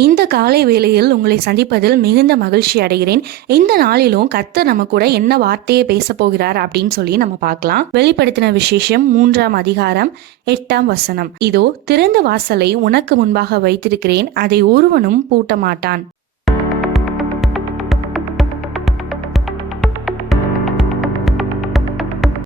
இந்த காலை வேளையில் உங்களை சந்திப்பதில் மிகுந்த மகிழ்ச்சி அடைகிறேன். இந்த நாளிலும் கர்த்தர் நம்ம கூட என்ன வார்த்தையை பேச போகிறார் அப்படின்னு சொல்லி நம்ம பார்க்கலாம். வெளிப்படுத்தின விசேஷம் 3ஆம் அதிகாரம் 8ஆம் வசனம். இதோ திறந்த வாசலை உனக்கு முன்பாக வைத்திருக்கிறேன், அதை ஒருவனும் பூட்ட மாட்டான்.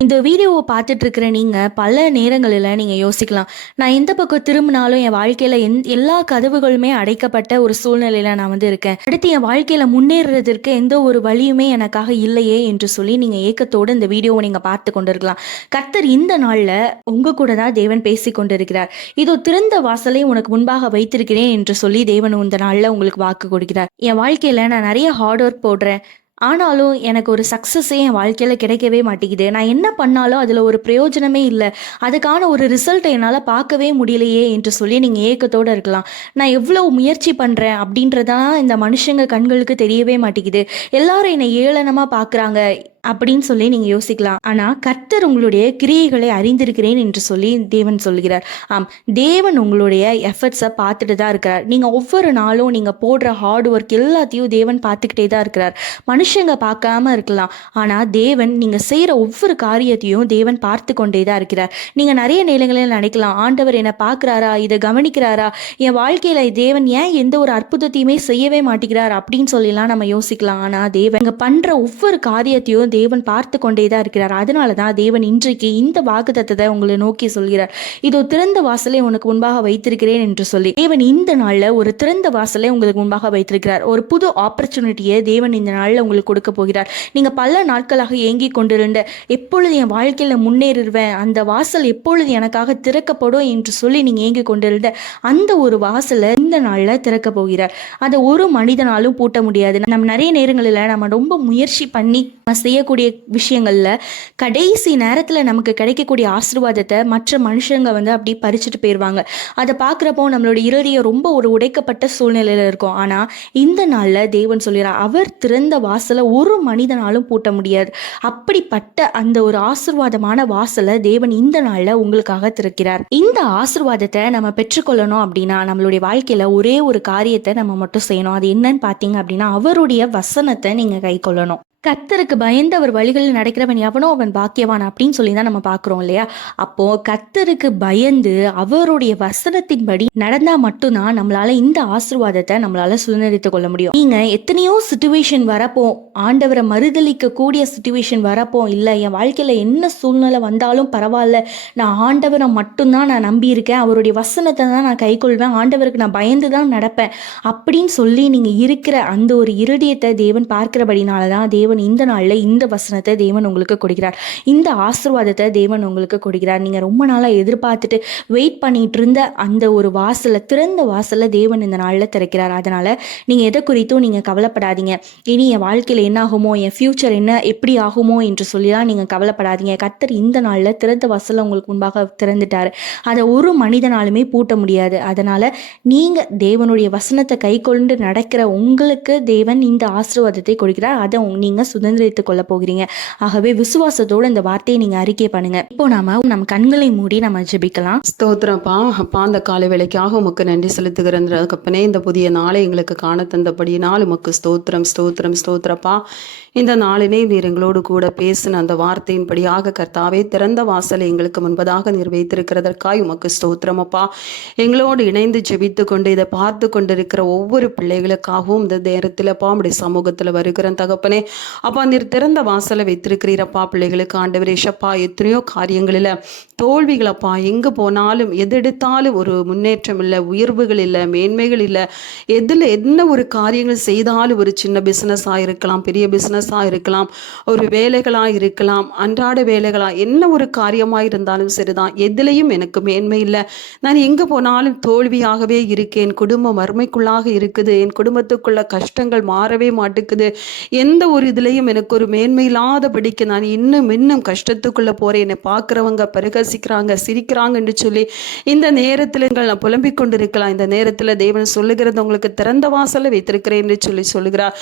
இந்த வீடியோவை பார்த்துட்டு இருக்கிற நீங்கள் பல நேரங்களில் நீங்கள் யோசிக்கலாம், நான் எந்த பக்கம் திரும்பினாலும் என் வாழ்க்கையில் எல்லா கதவுகளுமே அடைக்கப்பட்ட ஒரு சூழ்நிலையில் நான் இருக்கேன். அடுத்து என் வாழ்க்கையில் முன்னேறுறதற்கு எந்த ஒரு வழியுமே எனக்காக இல்லையே என்று சொல்லி நீங்கள் ஏக்கத்தோடு இந்த வீடியோவை நீங்கள் பார்த்து கொண்டு இருக்கலாம். கர்த்தர் இந்த நாளில் உங்கள் கூட தான் தேவன் பேசி கொண்டு இருக்கிறார். இதோ திறந்த வாசலை உனக்கு முன்பாக வைத்திருக்கிறேன் என்று சொல்லி தேவன் இந்த நாளில் உங்களுக்கு வாக்கு கொடுக்கிறார். என் வாழ்க்கையில் நான் நிறைய ஹார்ட் ஒர்க் போடுறேன், ஆனாலும் எனக்கு ஒரு சக்ஸஸே என் வாழ்க்கையில் கிடைக்கவே மாட்டேங்குது. நான் என்ன பண்ணாலும் அதில் ஒரு பிரயோஜனமே இல்லை, அதுக்கான ஒரு ரிசல்ட்டை என்னால் பார்க்கவே முடியலையே என்று சொல்லி நீங்கள் ஏக்கத்தோடு இருக்கலாம். நான் எவ்வளோ முயற்சி பண்ணுறேன் அப்படின்றதான் இந்த மனுஷங்க கண்களுக்கு தெரியவே மாட்டேங்குது. எல்லாரும் என்னை ஏளனமாக பார்க்குறாங்க அப்படின்னு சொல்லி நீங்கள் யோசிக்கலாம். ஆனால் கர்த்தர் உங்களுடைய கிரியைகளை அறிந்திருக்கிறேன் என்று சொல்லி தேவன் சொல்கிறார். ஆம், தேவன் உங்களுடைய எஃபர்ட்ஸை பார்த்துட்டு தான் இருக்கிறார். நீங்கள் ஒவ்வொரு நாளும் நீங்கள் போடுற ஹார்ட் ஒர்க் எல்லாத்தையும் தேவன் பார்த்துக்கிட்டே தான் இருக்கிறார். மனுஷங்க பார்க்காம இருக்கலாம், ஆனால் தேவன் நீங்கள் செய்கிற ஒவ்வொரு காரியத்தையும் தேவன் பார்த்து கொண்டே தான் இருக்கிறார். நீங்கள் நிறைய நேரங்களில் நினைக்கலாம், ஆண்டவர் என்னை பார்க்குறாரா, இதை கவனிக்கிறாரா, என் வாழ்க்கையில் தேவன் ஏன் எந்த ஒரு அற்புதத்தையுமே செய்யவே மாட்டேங்கிறார் அப்படின்னு சொல்லிலாம் நம்ம யோசிக்கலாம். ஆனால் தேவன் இங்கே பண்ணுற ஒவ்வொரு காரியத்தையும் தேவன் பார்த்து கொண்டே தான் இருக்கிறார். அதனால தான் தேவன் இன்றைக்கு இந்த வாக்குத்தத்தத்தை உங்களை நோக்கி சொல்கிறார். இதோ திறந்த வாசலை உனக்கு முன்பாக வைத்திருக்கிறேன் என்று சொல்லி தேவன் இந்த நாளில் ஒரு திறந்த வாசலை உங்களுக்கு முன்பாக வைத்திருக்கிறார். ஒரு புது ஆப்பர்ச்சுனிட்டியை தேவன் இந்த நாளில் உங்களுக்கு கொடுக்க போகிறார். நீங்கள் பல நாட்களாக ஏங்கி கொண்டிருந்த, எப்பொழுது என் வாழ்க்கையில் முன்னேறுவேன், அந்த வாசல் எப்பொழுது எனக்காக திறக்கப்படும் என்று சொல்லி நீங்கள் ஏங்கி கொண்டிருந்த அந்த ஒரு வாசலை இந்த நாளில் திறக்க போகிறார். அதை ஒரு மனிதனாலும் பூட்ட முடியாது. நம்ம நிறைய நேரங்களில் நம்ம ரொம்ப முயற்சி பண்ணி செய்யக்கூடிய விஷயங்கள்ல கடைசி நேரத்தில் நமக்கு கிடைக்கக்கூடிய ஆசீர்வாதத்தை மற்ற மனுஷங்க அப்படி பறிச்சுட்டு போயிடுவாங்க. அதை பார்க்குறப்போ நம்மளோட இருதயம் ரொம்ப ஒரு உடைக்கப்பட்ட சூழ்நிலையில் இருக்கும். ஆனால் இந்த நாளில் தேவன் சொல்கிறார், அவர் திறந்த வாசலை ஒரு மனிதனாலும் பூட்ட முடியாது. அப்படிப்பட்ட அந்த ஒரு ஆசீர்வாதமான வாசலை தேவன் இந்த நாளில் உங்களுக்காக திறக்கிறார். இந்த ஆசீர்வாதத்தை நம்ம பெற்றுக்கொள்ளணும் அப்படின்னா நம்மளுடைய வாழ்க்கையில் ஒரே ஒரு காரியத்தை நம்ம மட்டும் செய்யணும். அது என்னன்னு பார்த்தீங்க அப்படின்னா, அவருடைய வசனத்தை நீங்கள் கை கொள்ளணும். கர்த்தருக்கு பயந்து அவர் வழிகளில் நடக்கிறவன் எவனோ அவன் பாக்கியவான் அப்படின்னு சொல்லி தான் நம்ம பார்க்குறோம் இல்லையா? அப்போ கர்த்தருக்கு பயந்து அவருடைய வசனத்தின்படி நடந்தா மட்டும்தான் நம்மளால இந்த ஆசீர்வாதத்தை நம்மளால சுதந்திரித்து கொள்ள முடியும். நீங்க எத்தனையோ சிச்சுவேஷன் வரப்போ, ஆண்டவரை மறுதளிக்க கூடிய சிச்சுவேஷன் வரப்போ, இல்லை என் வாழ்க்கையில என்ன சூழ்நிலை வந்தாலும் பரவாயில்ல, நான் ஆண்டவரை மட்டும்தான் நான் நம்பி இருக்கேன், அவருடைய வசனத்தை தான் நான் கை கொள்வேன், ஆண்டவருக்கு நான் பயந்து தான் நடப்பேன் அப்படின்னு சொல்லி நீங்க இருக்கிற அந்த ஒரு இருதயத்தை தேவன் பார்க்கிறபடினாலதான் தேவன் இந்த நாளில் இந்த வசனத்தை தேவன் உங்களுக்கு கொடுக்கிறார். இந்த ஆசீர்வாதத்தை தேவன் உங்களுக்கு கொடுக்கிறார். நீங்கள் ரொம்ப நாளாக எதிர்பார்த்துட்டு வெயிட் பண்ணிட்டு இருந்த அந்த ஒரு வாசலை, திறந்த வாசலை தேவன் இந்த நாளில் திறக்கிறார். அதனால் நீங்கள் எதை குறித்தும் நீங்கள் கவலைப்படாதீங்க. இனி என் வாழ்க்கையில் என்ன ஆகுமோ, என் ஃப்யூச்சர் எப்படி ஆகுமோ என்று சொல்லிலாம் நீங்கள் கவலைப்படாதீங்க. கர்த்தர் இந்த நாளில் திறந்த வாசலை உங்களுக்கு முன்பாக திறந்துட்டார். அதை ஒரு மனிதனாலுமே பூட்ட முடியாது. அதனால் நீங்கள் தேவனுடைய வசனத்தை கை கொண்டு நடக்கிற உங்களுக்கு தேவன் இந்த ஆசீர்வாதத்தை கொடுக்கிறார். அதை நீங்கள் சுதந்திரித்துக் கொள்ள போகிறீங்க. ஆகவே விசுவாசத்தோடு இந்த வார்த்தையை நீங்க அறிக்கை பண்ணுங்க. இப்போ நம்ம கண்களை மூடி நம்ம ஜெபிக்கலாம். ஸ்தோத்திரப்பா. அப்பா, அந்த காலை வேலைக்காக உமக்கு நன்றி செலுத்துகிறேன். அதுக்கப்புறே இந்த புதிய நாளை எங்களுக்கு காண தந்தபடியினால் உமக்கு ஸ்தோத்திரம் ஸ்தோத்திரம் ஸ்தோத்திரப்பா. இந்த நாளினை நீர் எங்களோடு கூட பேசின அந்த வார்த்தையின்படியாக கர்த்தாவே திறந்த வாசலை எங்களுக்கு முன்பதாக நீர் வைத்திருக்கிறதற்காய் உமக்கு ஸ்தோத்திரமப்பா. எங்களோடு இணைந்து ஜெபித்து கொண்டு இதை பார்த்து கொண்டிருக்கிற ஒவ்வொரு பிள்ளைகளுக்காகவும் இந்த நேரத்தில்ப்பா நம்முடைய சமூகத்தில் வருகிற தகப்பனே, அப்பா நீர் திறந்த வாசலை வைத்திருக்கிறீரப்பா. பிள்ளைகளுக்கு ஆண்டவரேஷப்பா, எத்தனையோ காரியங்களில் தோல்விகளப்பா, எங்கே போனாலும் எதெடுத்தாலும் ஒரு முன்னேற்றம் இல்லை, உயர்வுகள் இல்லை, மேன்மைகள் இல்லை. எதில் என்ன ஒரு காரியங்கள் செய்தாலும், ஒரு சின்ன பிஸ்னஸாக இருக்கலாம், பெரிய பிஸ்னஸாக இருக்கலாம், ஒரு வேலைகளாக இருக்கலாம், அன்றாட வேலைகளாக என்ன ஒரு காரியமாக இருந்தாலும் சரிதான், எதுலேயும் எனக்கு மேன்மை இல்லை, நான் எங்கே போனாலும் தோல்வியாகவே இருக்கேன், குடும்பம் வறுமைக்குள்ளாக இருக்குது, என் குடும்பத்துக்குள்ள கஷ்டங்கள் மாறவே மாட்டுக்குது, எந்த ஒரு இதுலேயும் எனக்கு ஒரு மேன்மை இல்லாதபடிக்கு நான் இன்னும் இன்னும் கஷ்டத்துக்குள்ளே போகிறேன், என்னை பார்க்குறவங்க பரிகசிக்கிறாங்க, சிரிக்கிறாங்கன்னு சொல்லி இந்த நேரத்தில் நான் புலம்பிக் கொண்டிருக்கலாம். இந்த நேரத்தில் தேவன் சொல்லுகிறது, உங்களுக்கு திறந்த வாசலை வைத்திருக்கிறேன் என்று சொல்லி சொல்லுகிறார்.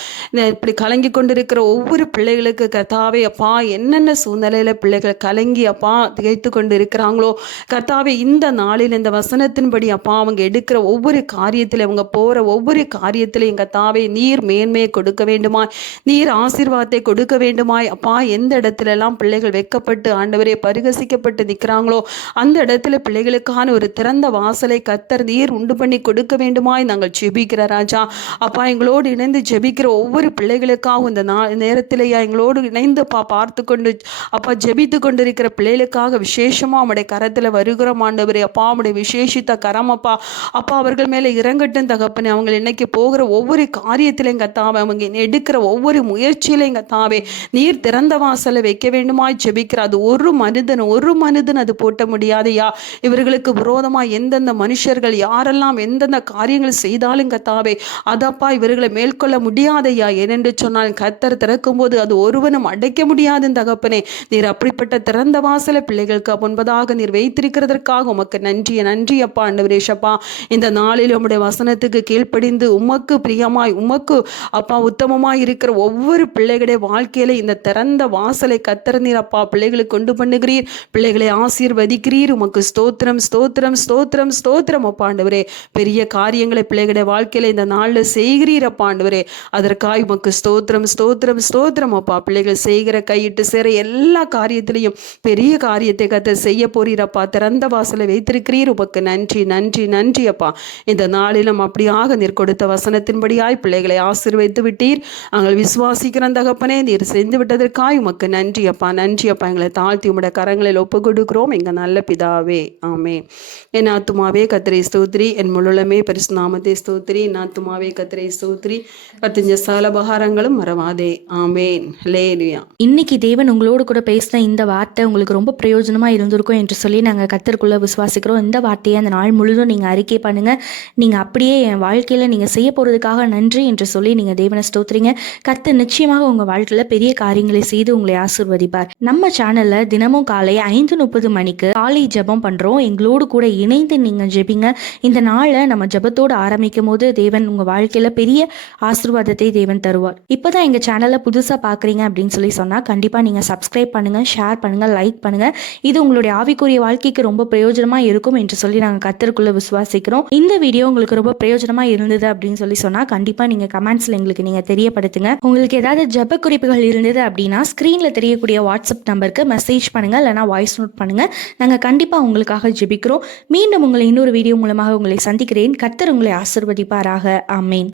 இப்படி கலங்கி கொண்டிருக்கிற ஒவ்வொரு பிள்ளைகளுக்கு கர்த்தாவே அப்பா, என்னென்ன சூழ்நிலையில் பிள்ளைகள் கலங்கி அப்பா திகைத்து கொண்டு இருக்கிறாங்களோ கர்த்தாவே, இந்த நாளில் இந்த வசனத்தின்படி அப்பா அவங்க எடுக்கிற ஒவ்வொரு காரியத்தில், அவங்க போகிற ஒவ்வொரு காரியத்திலையும் கர்த்தாவே நீர் மேன்மையை கொடுக்க வேண்டுமாய், நீர் ஆசீர்வாதத்தை கொடுக்க வேண்டுமாய் அப்பா. எந்த இடத்துலலாம் பிள்ளைகள் வெட்கப்பட்டு ஆண்டவரே பரிகசிக்கப்பட்டு நிற்கிறாங்களோ அந்த இடத்துல பிள்ளைகளுக்கான ஒரு திறந்த வாசலை கர்த்தர் நீர் உண்டு பண்ணி கொடுக்க வேண்டுமாய் நாங்கள் ஜெபிக்கிற ராஜா. அப்பா, எங்களோடு இணைந்து ஜெபிக்கிற ஒவ்வொரு பிள்ளைகளுக்காகவும் இந்த நேரத்திலேயே எங்களோடு இணைந்து பார்த்து கொண்டு அப்பா ஜெபித்து கொண்டிருக்கிற பிள்ளைகளுக்காக விசேஷமாக அவருடைய கரத்தில் வருகிறோம் ஆண்டவரே. அப்பா, அவருடைய விசேஷித்த கரம் அப்பா அப்பா அவர்கள் மேலே இறங்கட்டும் தகப்பனே. அவங்க இன்னைக்கு போகிற ஒவ்வொரு காரியத்திலையும் கத்தாவே, அவங்க எடுக்கிற ஒவ்வொரு முயற்சியிலையும் கத்தாவே நீர் திறந்த வாசலை வைக்க வேண்டுமாய் ஜெபிக்கிற. அது ஒரு மனிதன் அது போட்ட முடியாதையா. இவர்களுக்கு விரோதமாக எந்தெந்த மனுஷர்கள் யாரெல்லாம் எந்தெந்த காரியங்கள் செய்தாலும் கத்தாவே அதப்பா இவர்களை மேற்கொள்ள முடியாதையா. ஏனென்று சொன்னால் கர்த்தர் திறக்கும் போது அது ஒருவனும் அடைக்க முடியாது தகப்பனே. நீர் அப்படிப்பட்ட திறந்த வாசலை பிள்ளைகளுக்கு முன்பதாக நீர் வைத்திருக்கிறதற்காக உமக்கு நன்றி அப்பா ஆண்டவரேஷப்பா. இந்த நாளில் உம்முடைய வசனத்துக்கு கீழ்ப்படிந்து உமக்கு பிரியமாய் உமக்கு அப்பா உத்தமமாய் இருக்கிற ஒவ்வொரு பிள்ளைகளுடைய வாழ்க்கையில இந்த திறந்த வாசலை கர்த்தர் நீர் அப்பா பிள்ளைகளுக்கு கொண்டு பண்ணுகிறீர், பிள்ளைகளை ஆசீர்வதிக்கிறீர். உமக்கு ஸ்தோத்திரம் ஸ்தோத்திரம் ஸ்தோத்திரம் ஸ்தோத்திரம் அப்பா ஆண்டவரே. பெரிய காரியங்களை பிள்ளைகளுடைய வாழ்க்கையில இந்த நாளில் செய்கிறீர் அப்பா ஆண்டவரே. அதற்காக உமக்கு ஸ்தோத்திரம் ஸ்தோத்திரம் ஸ்தோத்திரம் அப்பா. பிள்ளைகள் செய்கிற கையிட்டு சேர எல்லா காரியத்திலையும் பெரிய காரியத்தை கர்த்தர் செய்ய போறீரப்பா. திறந்த வாசலை வைத்திருக்கிறீர். உமக்கு நன்றி அப்பா. இந்த நாளிலும் அப்படியாக நீர் கொடுத்த வசனத்தின்படியாய் பிள்ளைகளை ஆசீர்வதித்து விட்டீர். நாங்கள் விசுவாசிக்கிற தகப்பனே, நீர் செஞ்சு விட்டதற்காய் உமக்கு நன்றி அப்பா. எங்களை தாழ்த்தி உம்முடைய கரங்களில் ஒப்பு கொடுக்கிறோம் எங்க நல்ல பிதாவே, ஆமென். என் ஆத்துமாவே கர்த்தரை ஸ்தோத்திரி, என் முழுமே பரிசு நாமத்தை ஸ்தோத்திரி. என் ஆத்துமாவே கர்த்தரை ஸ்தோத்திரி, கர்த்தர் சகல உபகாரங்களும் மறவாதே, ஆமென். ஹல்லேலூயா. இன்னைக்கு தேவன் உங்களோடு கூட பேசின இந்த வார்த்தை உங்களுக்கு ரொம்ப பிரயோஜனமா இருந்திருக்கும் என்று சொல்லி நாங்கள் கர்த்தருக்குள்ள விசுவாசிக்கிறோம். இந்த வார்த்தையை அந்த நாள் முழுதும் நீங்கள் அறிக்கை பண்ணுங்க. நீங்கள் அப்படியே என் வாழ்க்கையில் நீங்கள் செய்ய போகிறதுக்காக நன்றி என்று சொல்லி நீங்கள் தேவனை ஸ்தோத்திரிங்க. கர்த்தர் நிச்சயமாக உங்கள் வாழ்க்கையில் பெரிய காரியங்களை செய்து உங்களை ஆசீர்வதிப்பார். நம்ம சேனலில் தினமும் காலை 5:30 மணிக்கு காலை ஜெபம் பண்ணுறோம். எங்களோடு கூட இணைந்து நீங்கள் ஜெபிங்க. இந்த நாளை நம்ம ஜெபத்தோடு ஆரம்பிக்கும் போது தேவன் உங்கள் வாழ்க்கையில் பெரிய ஆசீர்வாதத்தை தேவன் தருவார். இப்போ தான் எங்கள் சேனலை புதுசாக பார்க்குறீங்க அப்படின்னு சொல்லி சொன்னால் கண்டிப்பாக நீங்கள் சப்ஸ்கிரைப் பண்ணுங்கள், ஷேர் பண்ணுங்கள், லைக் பண்ணுங்கள். இது உங்களுடைய ஆவிக்குரிய வாழ்க்கைக்கு ரொம்ப பிரயோஜனமாக இருக்கும் என்று சொல்லி நாங்கள் கர்த்தருக்குள்ள விசுவாசிக்கிறோம். இந்த வீடியோ உங்களுக்கு ரொம்ப பிரயோஜனமாக இருந்தது அப்படின்னு சொல்லி சொன்னால் கண்டிப்பாக நீங்கள் கமெண்ட்ஸில் எங்களுக்கு நீங்கள் தெரியப்படுத்துங்க. உங்களுக்கு ஏதாவது ஜெப குறிப்புகள் இருந்தது அப்படின்னா ஸ்க்ரீனில் தெரியக்கூடிய வாட்ஸ்அப் நம்பருக்கு மெசேஜ் பண்ணுங்கள், இல்லைனா வாய்ஸ் நோட் பண்ணுங்கள். நாங்கள் கண்டிப்பாக உங்களுக்காக ஜெபிக்கிறோம். மீண்டும் உங்களை இன்னொரு வீடியோ மூலமாக உங்களை சந்திக்கிறேன். கர்த்தர் உங்களை ஆசீர்வதிப்பாராக. ஆமென்.